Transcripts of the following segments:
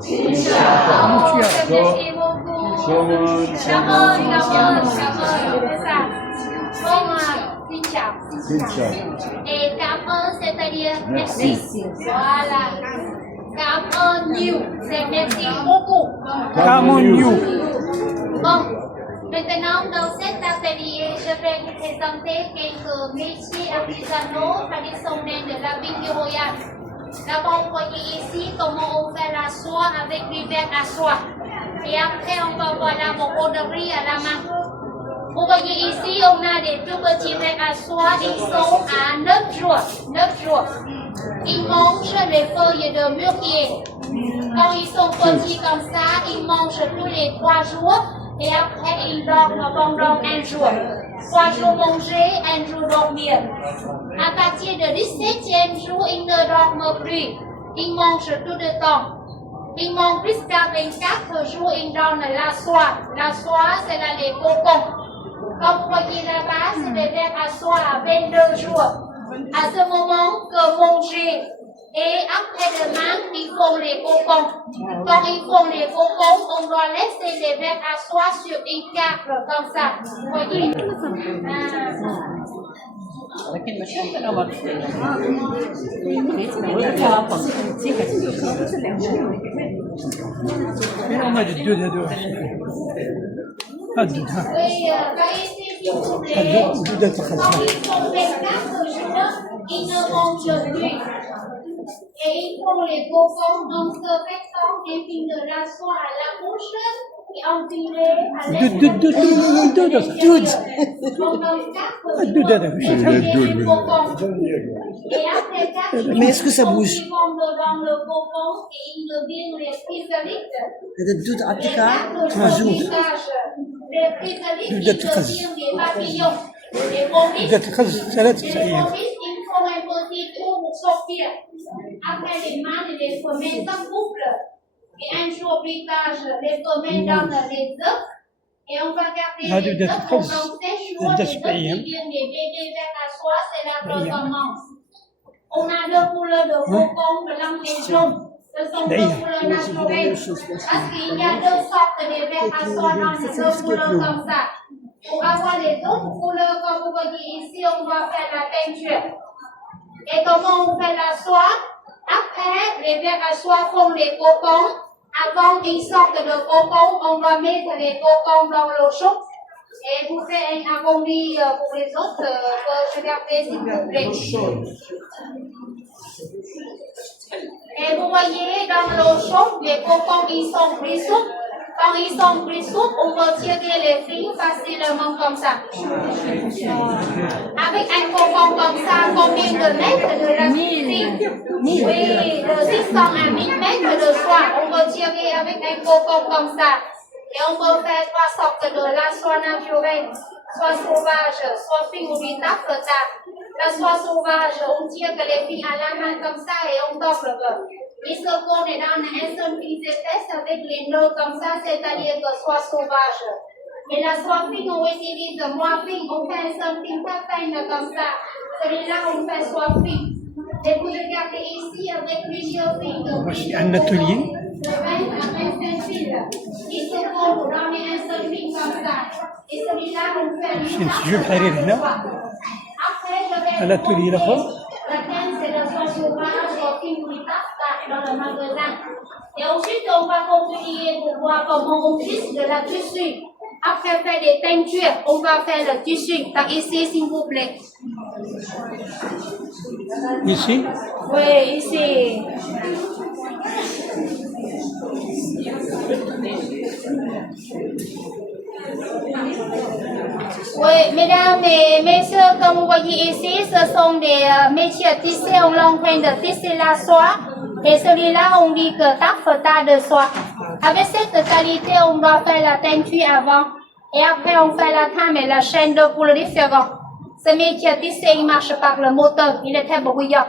Inch'Allah. Merci beaucoup. Cảm ơn. C'est ça. Bon, xin chào. Et cảm ơn, c'est-à-dire merci. Voilà. Cảm ơn nhiều, c'est merci beaucoup. Cảm ơn nhiều. Bon, maintenant dans cet atelier, je vais vous présenter quelques métiers artisanaux traditionnels de la ville du Royal. D'abord, vous voyez ici comment on fait la soie avec du verre à soie. Et après, on va voir la broderie à la main. Vous voyez ici, on a des tout petits verres à soie. Ils sont à 9 jours. 9 jours. Ils mangent les feuilles de mûrier. Quand ils sont petits comme ça, ils mangent tous les 3 jours. Et après, ils dorment pendant 1 jour. 3 jours manger, 1 jour dormir. À partir du 17e jour, ils ne dorment plus. Ils mangent tout le temps. Ils mangent jusqu'à 24 jours, ils donnent la soie. La soie, c'est là les cocons. Comme vous voyez là-bas, c'est des verres à soie à 22 jours. À ce moment que manger. Et après-demain, ils font les cocons. Quand ils font les cocons, on doit laisser les verres à soie sur une carte comme ça. Vous voyez? لكن مشاكل أنا ما فين ما الدود هذول؟ الدود ها. الدود تخلص. Ils ne mangent plus. Et ils font les cocons en se mettant des fils de la soie à la bouche et enfilés à الدود هذا وش Et après 4 jours, Mais est-ce que ça bouge? ils vont dans le cocon et ils deviennent les chrysalides. هذا الدود عطيكا Les معجون. chrysalides, ils deviennent des papillons. Les bombistes, بدات تخلص 3 ils أيام. font un petit trou pour sortir. Après, les mâles et les femelles s'accouplent. Et un jour plus tard, les femelles donnent les œufs. Et on va garder هذه les بدات œufs تخلص pendant 7 jours. Les 6 œufs أيام. deviennent des bébés vers la soie, c'est la performance. On a 2 couleurs de cocon, blanc et jaune. Ce sont 2 couleurs naturelles. Parce qu'il y a 2 sortes de vers à soie dans les 2 couleurs comme ça. Pour avoir les autres couleurs, comme vous voyez ici, on va faire la peinture. Et comment on fait la soie? Après, les vers à soie font les cocons. Avant qu'ils sortent de cocon, on va mettre les cocons dans l'eau chaude. Et vous faites un arrondi pour les autres, que je garde s'il vous plaît. Et vous voyez, dans l'eau chaude, les cocons, ils sont plus souples. Quand ils sont plus souples, on va tirer les fils facilement comme ça. Avec un cocon comme ça, combien de mètres de la fille? Oui, de 600 à 1000 mètres de soie. On va tirer avec un cocon comme ça. Et on peut faire 3 sortes de la soie naturelle, soit sauvage, soit fine ou du taffeta. La soie sauvage, on tire les filles à la main comme ça et on torse le beurre. Il se connaît dans un seul fil épaisse avec les nœuds comme ça, c'est-à-dire que soie sauvage. Et la soie fine, on utilise moins fine, on fait un seul fil pas fine comme ça. Celui-là, on fait soie fine. Et vous regardez ici avec plusieurs fils de واش عندنا atelier. de 20 à 25 fils. Il se compte dans un seul fil comme ça. Et celui-là, on fait une نسجلوا الحرير هنا Après, je vais على الاتelier الاخر. la peine, c'est la soie sauvage, soit fine ou dans le magasin. Et ensuite, on va continuer pour voir comment on tisse de la tissu. Après faire des peintures, on va faire le tissu. Par ici, s'il vous plaît. Ici. Oui, ici. Oui, mesdames et messieurs, comme vous voyez ici, ce sont des métiers tissés. On est en train de tisser la soie. Et celui-là, on dit que taffeta de soie. Avec cette qualité, on doit faire la teinture avant. Et après, on fait la trame et la chaîne de couleurs différentes. Ce métier tissé, il marche par le moteur. Il est très bruyant.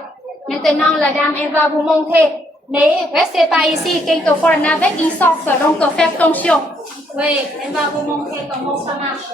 Maintenant, la dame, elle va vous montrer. Mais restez pas ici. Quelquefois, avec une sorte, donc faites attention. Oui, elle va vous montrer comment ça marche.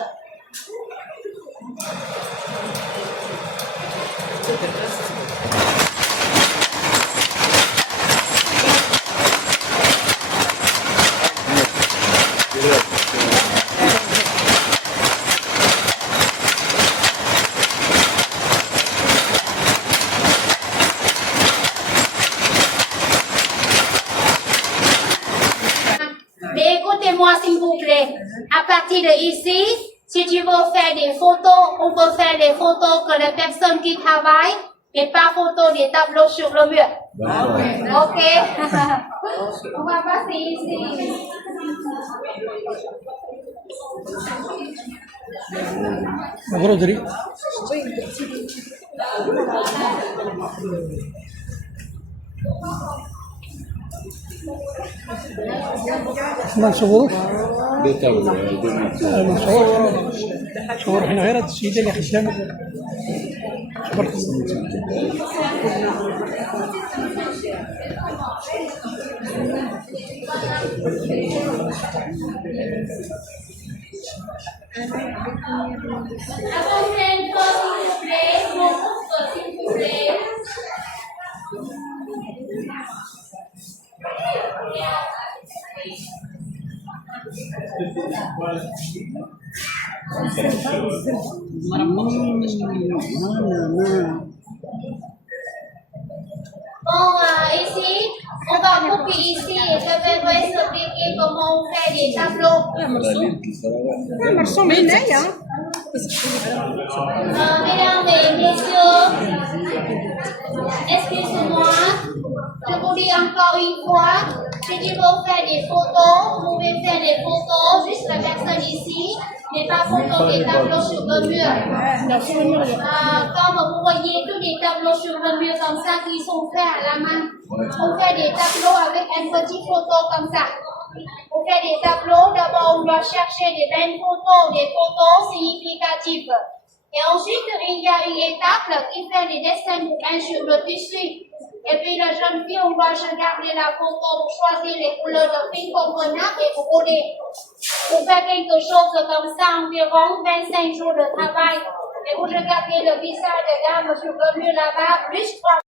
Suis-moi s'il vous plaît. À partir de ici, si tu veux faire des photos, on peut faire des photos que les personnes qui travaillent, mais pas photos des tableaux sur le mur. Ok. On va passer ici. المفروض دي اسمها صور صور هنا غير السيدة اللي خدامة صور La prochaine fois, s'il vous plaît, s'il vous plaît. Bon, ici, on va couper ici et je vais vous expliquer comment on fait des tableaux. Mesdames et messieurs, excusez-moi, je vous dis encore une fois, si tu veux faire des photos, vous pouvez faire des photos, juste la personne ici, mais pas photos des tableaux sur le mur. Comme vous voyez, tous les tableaux sur le mur comme ça qui sont faits à la main. On fait des tableaux avec une petite photo comme ça. Pour faire des tableaux, d'abord on doit chercher des belles photos, des photos significatives. Et ensuite, il y a une étape qui fait les dessins sur le tissu. Et puis la jeune fille, on va regarder la photo pour choisir les couleurs de film convenables et pour coller. Pour faire quelque chose comme ça, environ 25 jours de travail. Et vous regardez le visage de dame sur le mur là-bas, plus 3